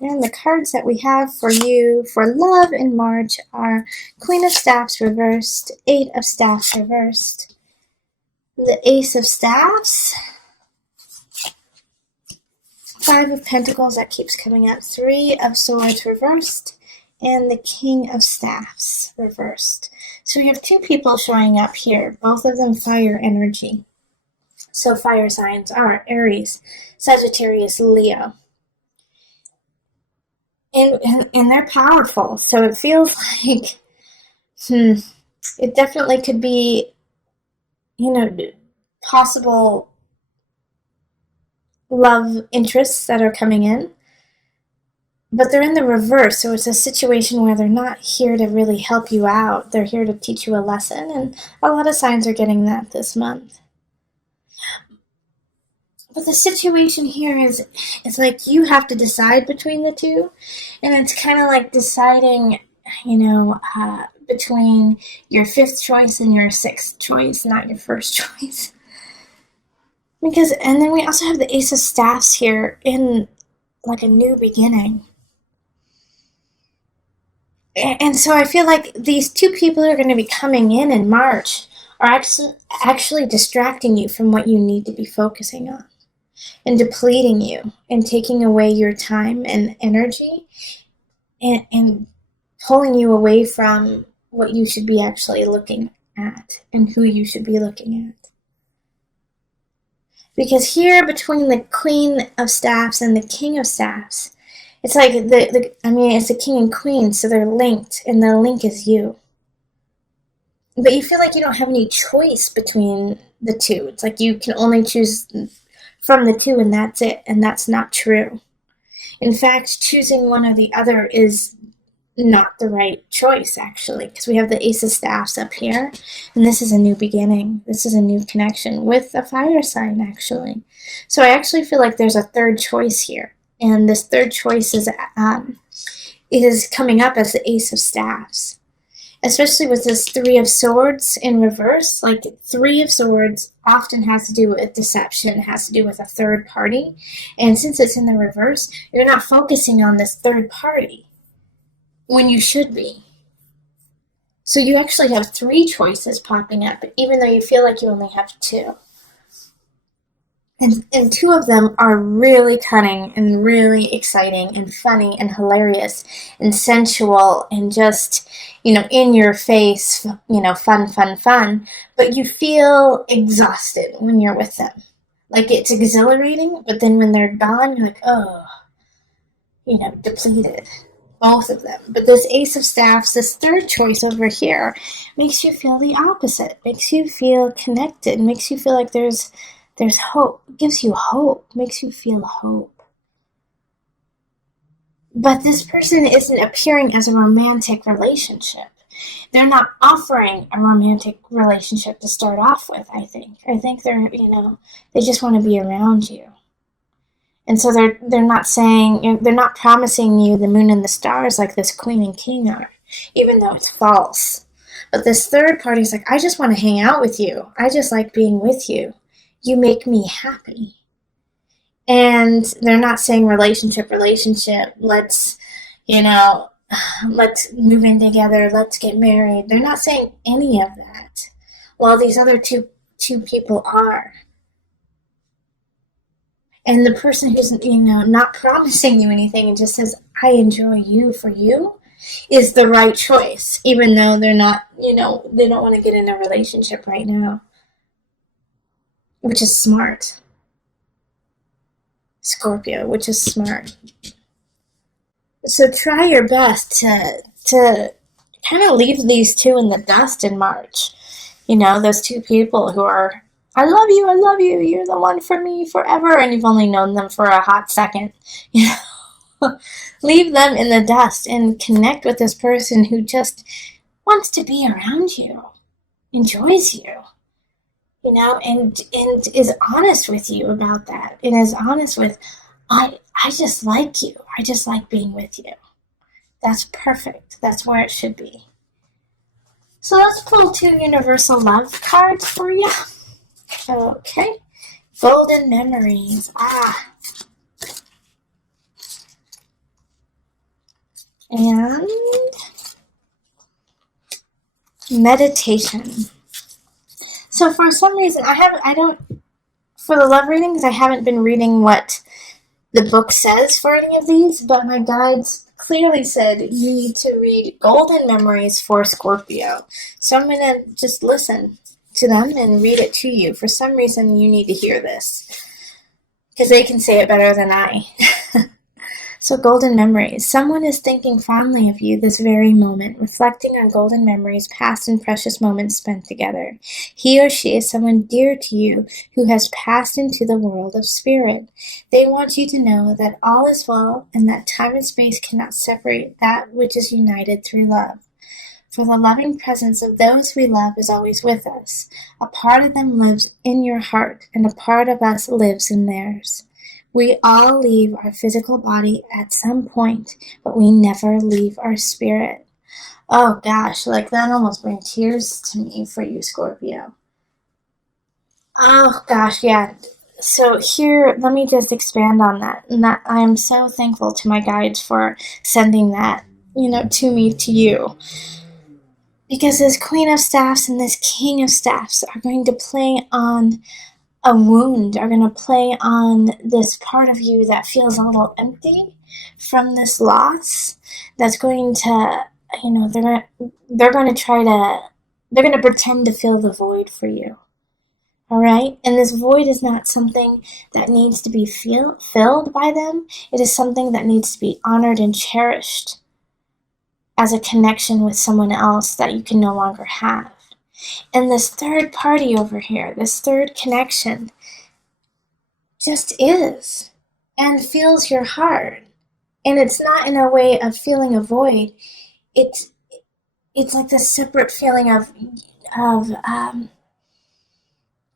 And the cards that we have for you for love in March are Queen of Staffs reversed, Eight of Staffs reversed, the Ace of Staffs, Five of Pentacles that keeps coming up, Three of Swords reversed, and the King of Staffs reversed. So we have two people showing up here, both of them fire energy. So fire signs are Aries, Sagittarius, Leo. And they're powerful, so it feels like it definitely could be, possible love interests that are coming in, but they're in the reverse, so it's a situation where they're not here to really help you out. They're here to teach you a lesson, and a lot of signs are getting that this month. But the situation here is, it's like you have to decide between the two, and it's kind of like deciding, between your fifth choice and your sixth choice, not your first choice. And then we also have the Ace of Staffs here in like a new beginning. And so I feel like these two people are going to be coming in March are actually distracting you from what you need to be focusing on, and depleting you and taking away your time and energy, and pulling you away from what you should be actually looking at and who you should be looking at. Because here between the Queen of Staffs and the King of Staffs, it's like it's the King and Queen, so they're linked, and the link is you. But you feel like you don't have any choice between the two. It's like you can only choose from the two, and that's it, and that's not true. In fact, choosing one or the other is not the right choice, actually, because we have the Ace of Staffs up here, and this is a new beginning. This is a new connection with a fire sign, actually. So I actually feel like there's a third choice here, and this third choice is coming up as the Ace of Staffs. Especially with this Three of Swords in reverse. Like, Three of Swords often has to do with deception. It has to do with a third party. And since it's in the reverse, you're not focusing on this third party when you should be. So you actually have three choices popping up, even though you feel like you only have two. And two of them are really cunning and really exciting and funny and hilarious and sensual and just, in your face, fun. But you feel exhausted when you're with them. Like, it's exhilarating, but then when they're gone, you're like, depleted. Both of them. But this Ace of Staffs, this third choice over here, makes you feel the opposite. Makes you feel connected. Makes you feel like there's hope. It gives you hope. Makes you feel hope. But this person isn't appearing as a romantic relationship. They're not offering a romantic relationship to start off with, I think. I think they're, they just want to be around you. And so they're not saying, they're not promising you the moon and the stars like this Queen and King are, even though it's false. But this third party is like, I just want to hang out with you. I just like being with you. You make me happy. And they're not saying relationship, let's move in together, let's get married. They're not saying any of that, while these other two people are. And the person who's, not promising you anything and just says, I enjoy you for you, is the right choice, even though they're not, they don't want to get in a relationship right now. Which is smart. Scorpio, which is smart. So try your best to kind of leave these two in the dust in March. Those two people who are, I love you, you're the one for me forever, and you've only known them for a hot second. Leave them in the dust and connect with this person who just wants to be around you, enjoys you. And is honest with you about that, and is honest with, I just like you. I just like being with you. That's perfect. That's where it should be. So let's pull two universal love cards for you. Okay. Golden memories. And meditation. So for some reason, for the love readings, I haven't been reading what the book says for any of these, but my guides clearly said you need to read Golden Memories for Scorpio. So I'm going to just listen to them and read it to you. For some reason, you need to hear this, because they can say it better than I. So golden memories. Someone is thinking fondly of you this very moment, reflecting on golden memories, past and precious moments spent together. He or she is someone dear to you who has passed into the world of spirit. They want you to know that all is well and that time and space cannot separate that which is united through love. For the loving presence of those we love is always with us. A part of them lives in your heart, and a part of us lives in theirs. We all leave our physical body at some point, but we never leave our spirit. Oh gosh, like that almost brings tears to me for you, Scorpio. Oh gosh, yeah. So here, let me just expand on that. And that I am so thankful to my guides for sending that, to me, to you. Because this Queen of Staffs and this King of Staffs are going to play on a wound, are going to play on this part of you that feels a little empty from this loss. That's going to, they're going to pretend to fill the void for you. All right? And this void is not something that needs to be filled by them. It is something that needs to be honored and cherished as a connection with someone else that you can no longer have. And this third party over here, this third connection, just is and feels your heart. And it's not in a way of feeling a void. It's like this separate feeling of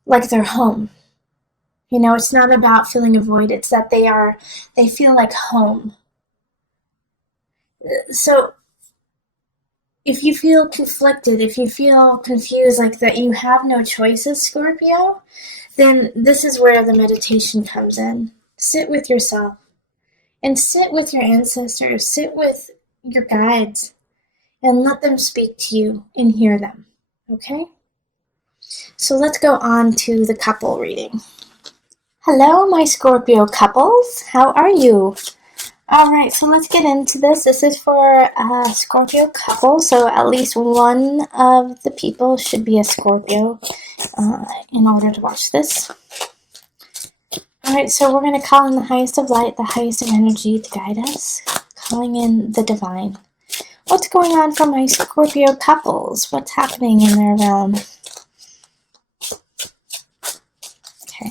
like they're home. It's not about feeling a void. It's that they feel like home. So if you feel conflicted, if you feel confused, like that you have no choices, Scorpio, then this is where the meditation comes in. Sit with yourself and sit with your ancestors, sit with your guides, and let them speak to you and hear them, okay? So let's go on to the couple reading. Hello, my Scorpio couples. How are you? All right, so let's get into this. This is for a Scorpio couple, so at least one of the people should be a Scorpio in order to watch this. All right, so we're going to call in the highest of light, the highest of energy to guide us, calling in the divine. What's going on for my Scorpio couples? What's happening in their realm? Okay.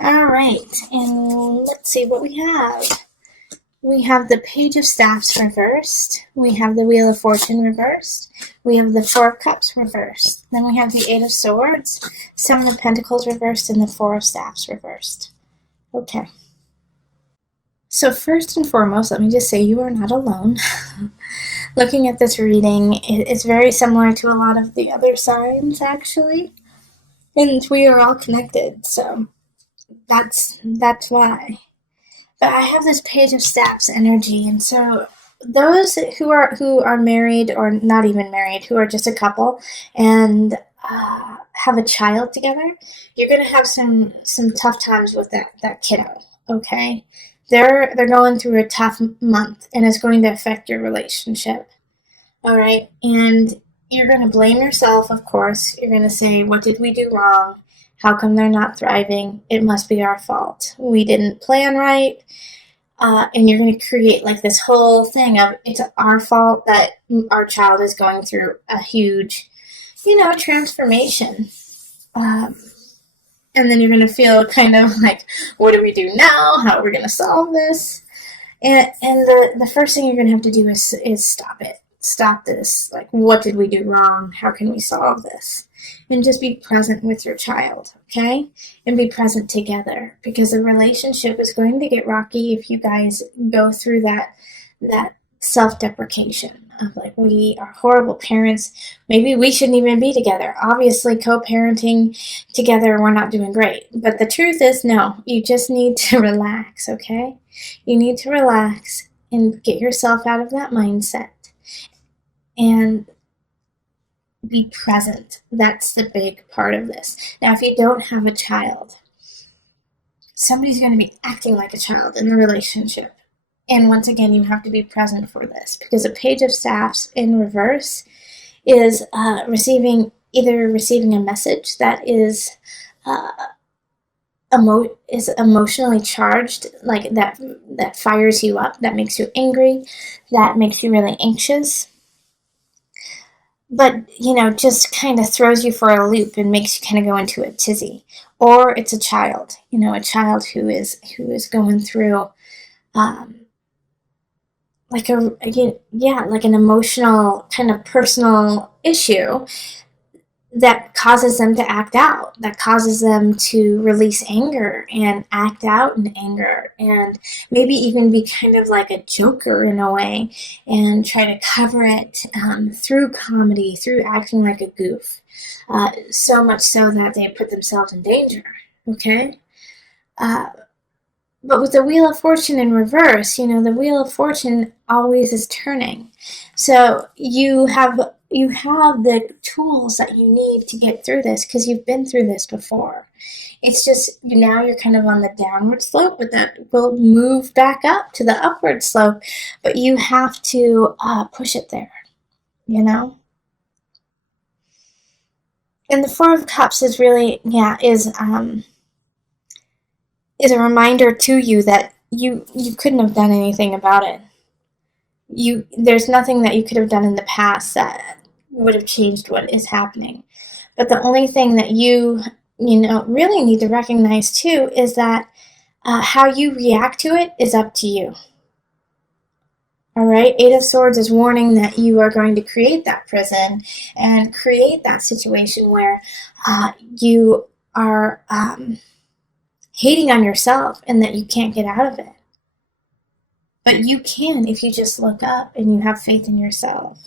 All right, and let's see what we have. We have the Page of Staffs reversed. We have the Wheel of Fortune reversed. We have the Four of Cups reversed. Then we have the Eight of Swords, Seven of Pentacles reversed, and the Four of Staffs reversed. Okay. So first and foremost, let me just say you are not alone. Looking at this reading, it's very similar to a lot of the other signs, actually. And we are all connected, so that's why. But I have this Page of Staffs energy, and so those who are married or not even married, who are just a couple and have a child together, you're gonna have some tough times with that kiddo. Okay, they're going through a tough month, and it's going to affect your relationship. All right, and you're gonna blame yourself, of course. You're gonna say, "What did we do wrong? How come they're not thriving? It must be our fault. We didn't plan right." And you're going to create like this whole thing of it's our fault that our child is going through a huge, transformation. And then you're going to feel kind of like, what do we do now? How are we going to solve this? And the first thing you're going to have to do is stop it. Stop this. Like, what did we do wrong? How can we solve this? And just be present with your child, okay? And be present together, because the relationship is going to get rocky if you guys go through that self-deprecation of like, we are horrible parents. Maybe we shouldn't even be together. Obviously, co-parenting together, we're not doing great. But the truth is, no, you just need to relax, okay? You need to relax and get yourself out of that mindset and be present. That's the big part of this. Now, if you don't have a child, somebody's going to be acting like a child in the relationship. And once again, you have to be present for this, because a page of staffs in reverse is either receiving a message that is emotionally charged, like that fires you up, that makes you angry, that makes you really anxious, but just kind of throws you for a loop and makes you kind of go into a tizzy. Or it's a child, a child who is going through like like an emotional kind of personal issue that causes them to act out, that causes them to release anger and act out in anger, and maybe even be kind of like a joker in a way and try to cover it through comedy, through acting like a goof, so much so that they put themselves in danger, okay? But with the Wheel of Fortune in reverse, the Wheel of Fortune always is turning. So you have the tools that you need to get through this, because you've been through this before. It's just now you're kind of on the downward slope, but that will move back up to the upward slope. But you have to push it there, And the Four of Cups is really, is a reminder to you that you couldn't have done anything about it. There's nothing that you could have done in the past that would have changed what is happening. But the only thing that you really need to recognize too is that how you react to it is up to you. All right, Eight of Swords is warning that you are going to create that prison and create that situation where you are hating on yourself and that you can't get out of it. But you can if you just look up and you have faith in yourself.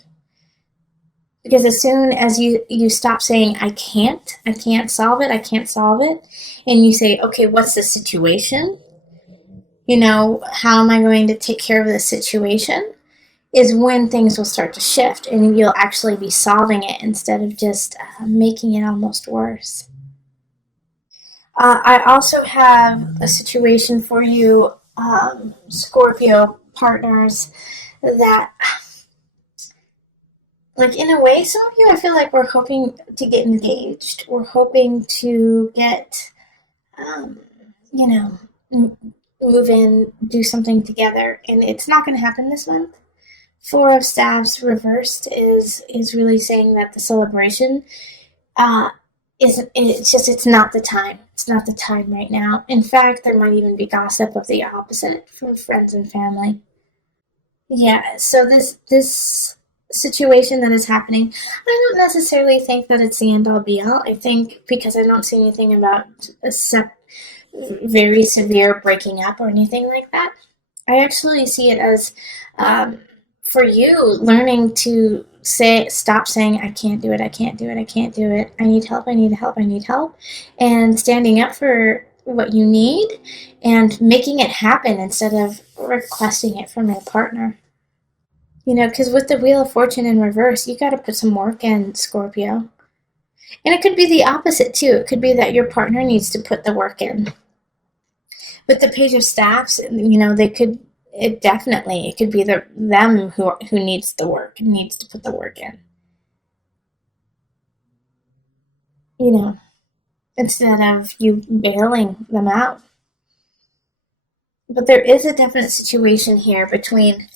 Because as soon as you stop saying, I can't solve it, and you say, okay, what's the situation? How am I going to take care of this situation? Is when things will start to shift and you'll actually be solving it instead of just making it almost worse. I also have a situation for you, Scorpio partners, that, like, in a way, some of you, I feel like we're hoping to get engaged. We're hoping to get, move in, do something together, and it's not going to happen this month. Four of Staves reversed is really saying that the celebration it's not the time. It's not the time right now. In fact, there might even be gossip of the opposite from friends and family. Yeah, so this situation that is happening, I don't necessarily think that it's the end all be all. I think, because I don't see anything about very severe breaking up or anything like that, I actually see it as for you learning to stop saying, I can't do it, I can't do it, I can't do it, I need help, I need help, I need help, and standing up for what you need and making it happen instead of requesting it from your partner. Because with the Wheel of Fortune in reverse, you got to put some work in, Scorpio. And it could be the opposite too. It could be that your partner needs to put the work in. With the Page of Staffs, it could be them who needs the work, needs to put the work in. Instead of you bailing them out. But there is a definite situation here between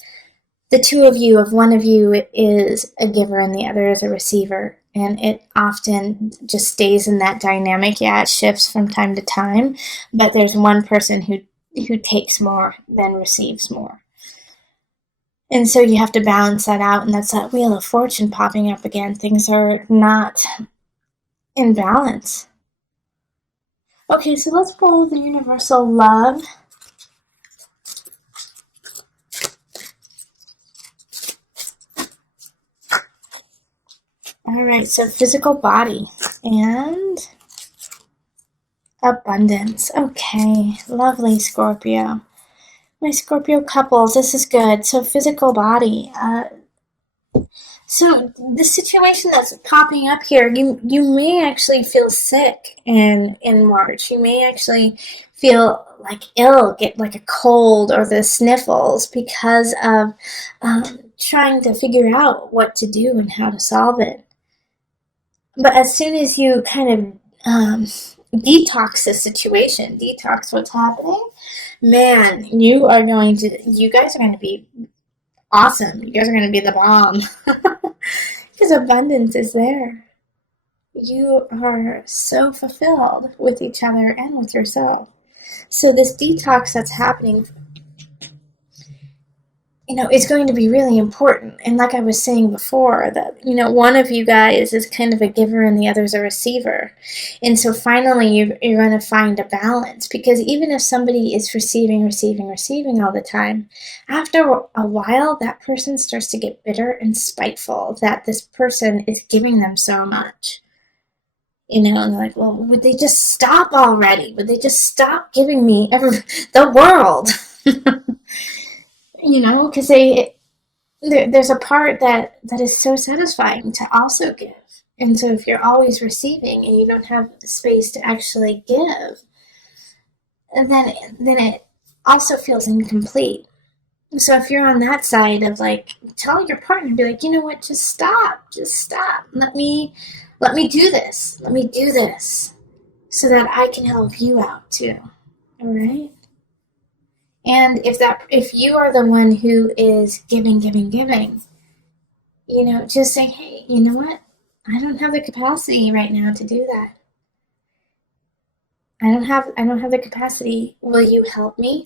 the two of you. If one of you is a giver and the other is a receiver, and it often just stays in that dynamic. Yeah, it shifts from time to time, but there's one person who takes more than receives more. And so you have to balance that out, and that's that Wheel of Fortune popping up again. Things are not in balance. Okay, so let's pull the universal love. All right, so physical body and abundance. Okay, lovely, Scorpio. My Scorpio couples, this is good. So physical body. So the situation that's popping up here, you may actually feel sick in March. You may actually feel like ill, get like a cold or the sniffles because of trying to figure out what to do and how to solve it. But as soon as you kind of detox the situation, detox what's happening, man, you guys are going to be awesome. You guys are going to be the bomb. Because abundance is there. You are so fulfilled with each other and with yourself. So this detox that's happening, is going to be really important. And like I was saying before, that, one of you guys is kind of a giver and the other's a receiver. And so finally you're going to find a balance, because even if somebody is receiving all the time, after a while, that person starts to get bitter and spiteful that this person is giving them so much. And they're like, well, would they just stop already? Would they just stop giving me the world? Because there's a part that is so satisfying to also give. And so if you're always receiving and you don't have the space to actually give, then it also feels incomplete. So if you're on that side of like, tell your partner, be like, you know what, just stop. Let me do this. Let me do this so that I can help you out too. All right? And if you are the one who is giving, just saying, hey, you know what? I don't have the capacity right now to do that. I don't have the capacity. Will you help me?